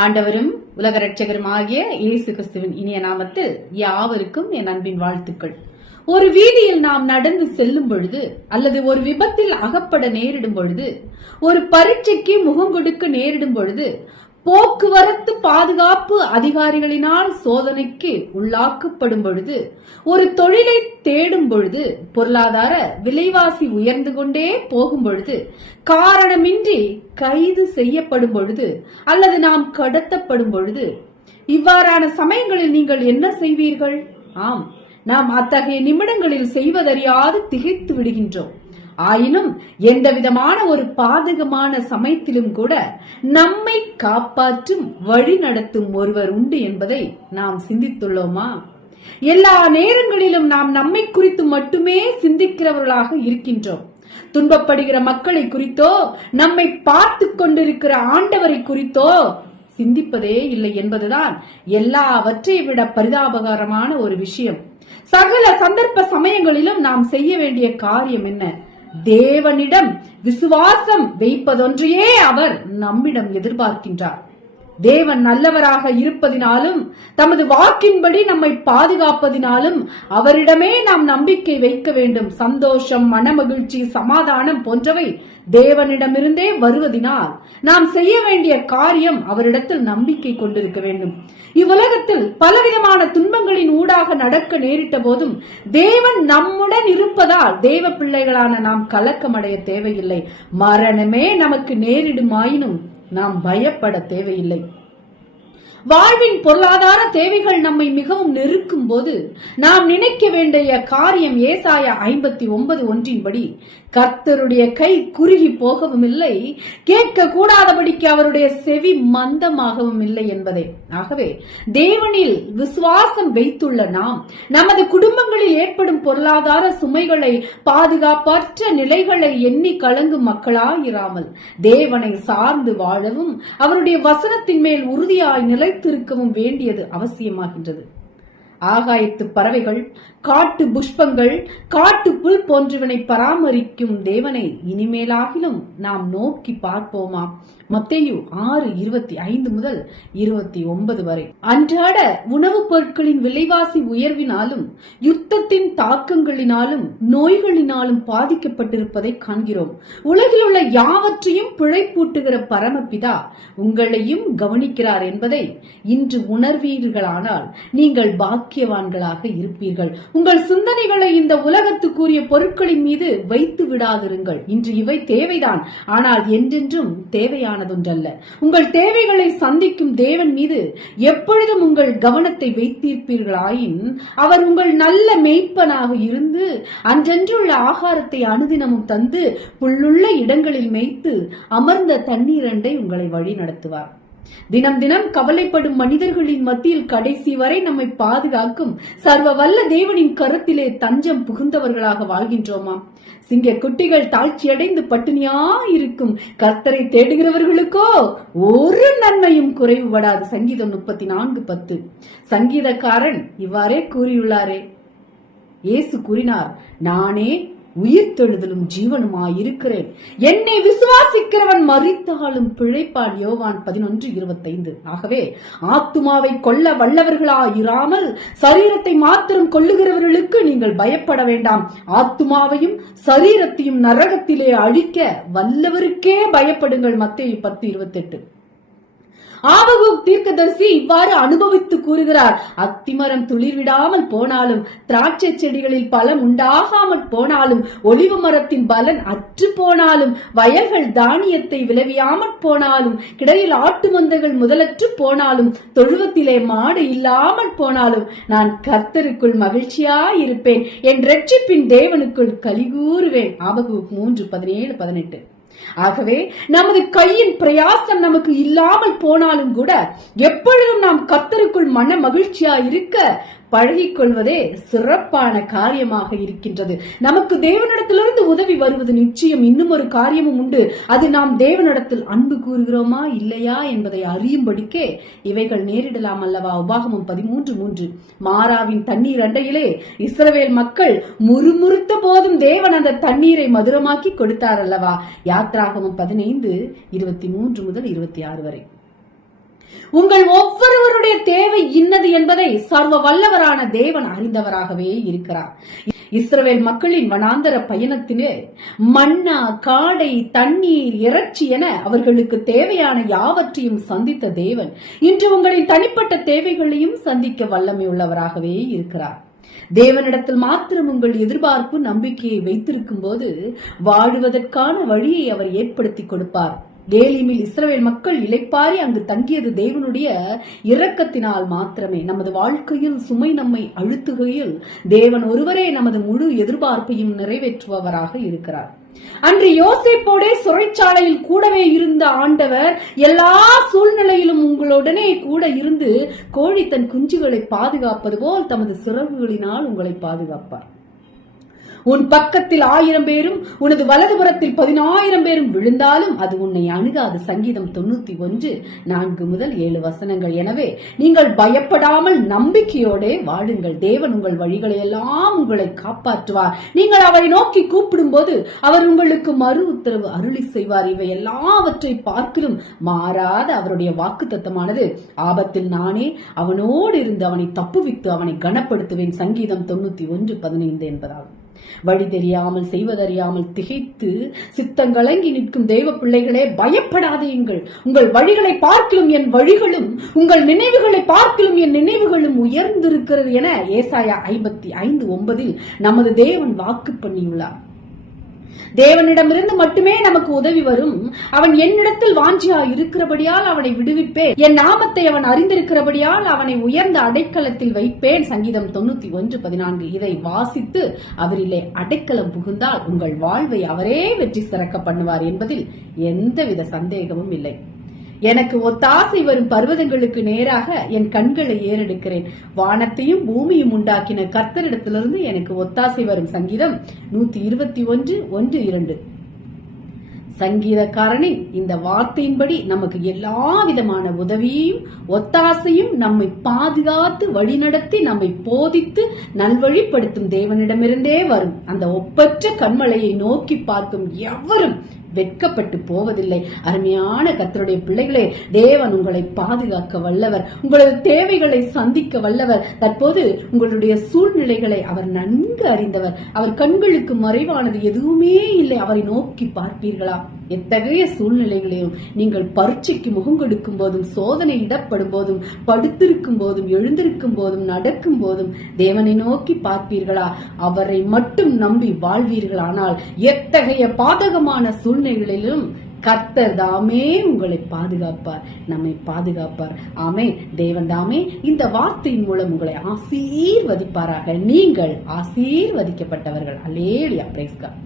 ஆண்டவரும் உலக ரட்சகருமாகிய இயேசு கிறிஸ்துவின் இனிய நாமத்தில் யாவருக்கும் என் அன்பின் வாழ்த்துக்கள். ஒரு வீதியில் நாம் நடந்து செல்லும் பொழுது, அல்லது ஒரு விபத்தில் அகப்பட நேரிடும் பொழுது, ஒரு பரீட்சைக்கு முகம் கொடுக்க நேரிடும் பொழுது, போக்குவரத்து பாதுகாப்பு அதிகாரிகளினால் சோதனைக்கு உள்ளாக்கப்படும் பொழுது, ஒரு தொழிலை தேடும் பொழுது, பொருளாதார விலைவாசி உயர்ந்து கொண்டே போகும் பொழுது, காரணமின்றி கைது செய்யப்படும் பொழுது, அல்லது நாம் கடத்தப்படும் பொழுது, இவ்வாறான சமயங்களில் நீங்கள் என்ன செய்வீர்கள்? ஆம், நாம் அத்தகைய நிமிடங்களில் செய்வதறியாது திகைத்து விடுகின்றோம். ஆயினும் எந்த விதமான ஒரு பாதகமான சமயத்திலும் கூட நம்மை காப்பாற்றும் வழி நடத்தும் ஒருவர் உண்டு என்பதை நாம் சிந்தித்துள்ளோமா? எல்லா நேரங்களிலும் நாம் நம்மை குறித்து மட்டுமே சிந்திக்கிறவர்களாக இருக்கின்றோம். துன்பப்படுகிற மக்களை குறித்தோ, நம்மை பார்த்து கொண்டிருக்கிற ஆண்டவரை குறித்தோ சிந்திப்பதே இல்லை என்பதுதான் எல்லாவற்றை விட பரிதாபகரமான ஒரு விஷயம். சகல சந்தர்ப்ப சமயங்களிலும் நாம் செய்ய வேண்டிய காரியம் என்ன? தேவனிடம் விசுவாசம் வைப்பதொன்றையே அவர் நம்மிடம் எதிர்பார்க்கின்றார். தேவன் நல்லவராக இருப்பதினாலும், தமது வாக்கின்படி நம்மை பாதுகாப்பதினாலும் அவரிடமே நாம் நம்பிக்கை வைக்க வேண்டும். சந்தோஷம், மனமகிழ்ச்சி, சமாதானம் போன்றவை தேவனிடமிருந்தே வருவதினால் நாம் செய்ய வேண்டிய காரியம் அவரிடத்தில் நம்பிக்கை கொண்டிருக்க வேண்டும். இவ்வுலகத்தில் பலவிதமான துன்பங்களின் ஊடாக நடக்க நேரிட்ட போதும் தேவன் நம்முடன் இருப்பதால் தேவ பிள்ளைகளான நாம் கலக்கமடைய தேவையில்லை. மரணமே நமக்கு நேரிடுமாயினும் நாம் பயப்பட தேவையில்லை. வாழ்வின் பொருளாதார தேவைகள் நம்மை மிகவும் நெருக்கும் போது நாம் நினைக்க வேண்டிய காரியம் ஏசாயா 59:1 கர்த்தருடைய கை குறுகி போகவும் இல்லை, கேட்க கூடாதபடிக்கு அவருடைய செவி மந்தமாகவும் இல்லை என்பதே. ஆகவே தேவனில் விசுவாசம் வைத்துள்ள நாம் நமது குடும்பங்களில் ஏற்படும் பொருளாதார சுமைகளை, பாதுகாப்பற்ற நிலைகளை எண்ணி கலங்கும் மக்களாயிராமல் தேவனை சார்ந்து வாழவும் அவருடைய வசனத்தின் மேல் உறுதியாய் நிலைத்திருக்கவும் வேண்டியது அவசியமாகின்றது. ஆகாயத்து பறவைகள், காட்டு புஷ்பங்கள், காட்டு புல் போன்றவனை பராமரிக்கும் தேவனை இனிமேலாகிலும் நாம் நோக்கி பார்ப்போமா? மத்தேயு 6:25-29 வரை. அன்றாட உணவுப் பொருட்களின் விலைவாசி உயர்வினாலும், யுத்தத்தின் தாக்கங்களினாலும், நோய்களினாலும் பாதிக்கப்பட்டிருப்பதை காண்கிறோம். உலகில் உள்ள யாவற்றையும் பிழைப்பூட்டுகிற பரமபிதா உங்களையும் கவனிக்கிறார் என்பதை இன்று உணர்வீர்களானால் நீங்கள் பாக்கியவான்களாக இருப்பீர்கள். உங்கள் சிந்தனைகளை இந்த உலகத்துக்குரிய பொருட்களின் மீது வைத்து விடாதிருங்கள். இன்று இவை தேவைதான், ஆனால் என்றென்றும் தேவையானதொன்றல்ல. உங்கள் தேவைகளை சந்திக்கும் தேவன் மீது எப்பொழுதும் உங்கள் கவனத்தை வைத்திருப்பீர்களாயின் அவர் உங்கள் நல்ல மேய்ப்பனாக இருந்து அன்றன்றுள்ள ஆகாரத்தை அனுதினமும் தந்து புல்லுள்ள இடங்களில் மேய்த்து அமர்ந்த தண்ணீரண்டை உங்களை வழி நடத்துவார். தினம் தினம் கவலைப்படும் மனிதர்களின் மத்தியில் கடைசி வரை நம்மை பாதுகாக்கும் சர்வ வல்ல தேவனின் கருத்திலே தஞ்சம் புகுந்தவர்களாக வாழ்கின்றோமா? சிங்க குட்டிகள் தாழ்ச்சியடைந்து பட்டினியா இருக்கும் கர்த்தரை தேடுகிறவர்களுக்கோ ஒரு நன்மையும் குறைவுபடாது. சங்கீதம் 34:10. சங்கீதக்காரன் இவ்வாறே கூறியுள்ளாரே. இயேசு கூறினார், நானே உயிர்த்தெழுதலும் ஜீவனுமாயிருக்கிறேன், என்னை விசுவாசிக்கிறவன் மரித்தாலும் பிழைப்பான். யோவான் 11:25. ஆகவே ஆத்துமாவை கொல்ல வல்லவர்களாயிராமல் சரீரத்தை மாத்திரம் கொல்லுகிறவர்களுக்கு நீங்கள் பயப்பட வேண்டாம். ஆத்துமாவையும் சரீரத்தையும் நரகத்திலே அழிக்க வல்லவருக்கே பயப்படுங்கள். மத்தேயு 10:28. ஆபகூக் தீர்க்கதரிசி இவ்வாறு அனுபவித்து கூறுகிறார், அத்திமரம் துளிர்விடாமல் போனாலும், திராட்சை செடிகளில் பலம் உண்டாகாமல் போனாலும், ஒலிவு மரத்தின் பலன் அற்று போனாலும், வயல்கள் தானியத்தை விளைவியாமற் போனாலும், கிடையில் ஆட்டு மந்தைகள் முதலற்று போனாலும், தொழுவத்திலே மாடு இல்லாமல் போனாலும், நான் கர்த்தருக்குள் மகிழ்ச்சியாயிருப்பேன், என் இரட்சிப்பின் தேவனுக்குள் கலிகூறுவேன். ஆபகூக் 3:17-18. ஆகவே நமது கையின் பிரயாசம் நமக்கு இல்லாமல் போனாலும் கூட எப்பொழுதும் நாம் கர்த்தருக்குள் மன மகிழ்ச்சியா இருக்க பழகிக் கொள்வதே சிறப்பான காரியமாக இருக்கின்றது. நமக்கு தேவனிடத்திலிருந்து உதவி வருவது நிச்சயம். இன்னும் ஒரு காரியமும் உண்டு. அது நாம் தேவனிடத்தில் அன்பு கூறுகிறோமா இல்லையா என்பதை அறியும்படிக்கே இவைகள் நேரிடலாம் அல்லவா? உபாகமம் 13:3. மாராவின் தண்ணீர் அண்டையிலே இஸ்ரவேல் மக்கள் முறுமுறுத்த போதும் தேவன் அந்த தண்ணீரை மதுரமாக்கி கொடுத்தார் அல்லவா? யாத்ராகமம் 15:23-26 வரை. உங்கள் ஒவ்வொருவருடைய தேவை இன்னது என்பதை சர்வ வல்லவரான தேவன் அறிந்தவராகவே இருக்கிறார். இஸ்ரவேல் மக்களின் வனாந்தர பயணத்திலே மன்னா, காடை, தண்ணீர், இறைச்சி என அவர்களுக்கு தேவையான யாவற்றையும் சந்தித்த தேவன் இன்று உங்களின் தனிப்பட்ட தேவைகளையும் சந்திக்க வல்லமை உள்ளவராகவே இருக்கிறார். தேவனிடத்தில் மாத்திரம் உங்கள் எதிர்பார்ப்பு நம்பிக்கையை வைத்திருக்கும் போது வாழுவதற்கான வழியை அவர் ஏற்படுத்தி கொடுப்பார். ஏலிமில் இஸ்ரவேல் மக்கள் இளைப்பாரி அங்கு தங்கியது தேவனுடைய இரக்கத்தினால் மாத்திரமே. நமது வாழ்க்கையில் சுமை நம்மை அழுத்துகையில் தேவன் ஒருவரே நமது முழு எதிர்பார்ப்பையும் நிறைவேற்றுபவராக இருக்கிறார். அன்று யோசேப்போடே சிறைச்சாலையில் கூடவே இருந்த ஆண்டவர் எல்லா சூழ்நிலையிலும் உங்களுடனே கூட இருந்து கோழி தன் குஞ்சுகளை பாதுகாப்பது போல் தமது சிறகுகளினால் உங்களை பாதுகாப்பார். உன் பக்கத்தில் 1000 பேரும் உனது வலதுபுறத்தில் 10,000 பேரும் விழுந்தாலும் அது உன்னை அணுகாது. சங்கீதம் 91:4-7 எனவே நீங்கள் பயப்படாமல் நம்பிக்கையோட வாழுங்கள். தேவன் உங்கள் வழிகளை எல்லாம் உங்களை காப்பாற்றுவார். நீங்கள் அவரை நோக்கி கூப்பிடும் போது அவர் உங்களுக்கு மறு உத்தரவு அருளி செய்வார். இவை எல்லாவற்றை பார்க்கிலும் மாறாத அவருடைய வாக்குத்தத்தமானது, ஆபத்தில் நானே அவனோடு இருந்து அவனை தப்புவித்து அவனை கனப்படுத்துவேன். சங்கீதம் 91:15 என்பதாகும். வழி தெரியாமல் செய்வதறியாமல் திகைத்து சித்தங்கலங்கி நிற்கும் தேவ பிள்ளைகளே, பயப்படாதீங்கள். உங்கள் வழிகளை பார்க்கிலும் என் வழிகளும் உங்கள் நினைவுகளை பார்க்கிலும் என் நினைவுகளும் உயர்ந்திருக்கிறது என ஏசாயா 55:9 நமது தேவன் வாக்கு பண்ணியுள்ளார். தேவனிடமிருந்து மட்டுமே நமக்கு உதவி வரும். அவன் என்னிடத்தில் வாஞ்சியா இருக்கிறபடியால் அவனை விடுவிப்பேன். என் நாமத்தை அவன் அறிந்திருக்கிறபடியால் அவனை உயர்ந்த அடைக்கலத்தில் வைப்பேன். சங்கீதம் 91:14 இதை வாசித்து அவரிலே அடைக்கலம் புகுந்தால் உங்கள் வாழ்வை அவரே வெற்றி சிறக்க பண்ணுவார் என்பதில் எந்தவித சந்தேகமும் இல்லை. எனக்கு ஒத்தாசை வரும் பர்வதங்களுக்கு நேராக என் கண்களை ஏறெடுக்கிறேன். வானத்தையும் பூமியும் உண்டாக்கின கர்த்தரிடத்திலிருந்து எனக்கு ஒத்தாசை வரும். சங்கீதம் 121:1-2 சங்கீதக்காரனின் இந்த வார்த்தையின்படி நமக்கு எல்லா விதமான உதவியையும் ஒத்தாசையும் நம்மை பாதுகாத்து வழிநடத்தி நம்மை போதித்து நல்வழிப்படுத்தும் தேவனிடமிருந்தே வரும். அந்த ஒப்பற்ற கண்மலையை நோக்கி பார்க்கும் எவரும் வெட்கப்பட்டு போவதில்லை. அருமையான கர்த்தருடைய பிள்ளைகளே, தேவன் உங்களை பாதுகாக்க வல்லவர். உங்களது தேவைகளை சந்திக்க வல்லவர். தற்போது உங்களுடைய சூழ்நிலைகளை அவர் நன்கு அறிந்தவர். அவர் கண்களுக்கு மறைவானது எதுவுமே இல்லை. அவரை நோக்கி பார்ப்பீர்களா? எத்தகைய சூழ்நிலைகளையும் நீங்கள் பரீட்சைக்கு முகம் கொடுக்கும் போதும், சோதனை இடப்படும் போதும், படுத்திருக்கும் போதும், எழுந்திருக்கும் போதும், நடக்கும் போதும் தேவனை நோக்கி பார்ப்பீர்களா? அவரை மட்டும் நம்பி வாழ்வீர்களானால் எத்தகைய பாதகமான சூழ்நிலைகளிலும் கர்த்தர் தாமே உங்களை பாதுகாப்பார், நம்மை பாதுகாப்பார். ஆமே. தேவன் தாமே இந்த வார்த்தையின் மூலம் உங்களை ஆசீர்வதிப்பாராக. நீங்கள் ஆசீர்வதிக்கப்பட்டவர்கள். அல்லேலூயா. Price God.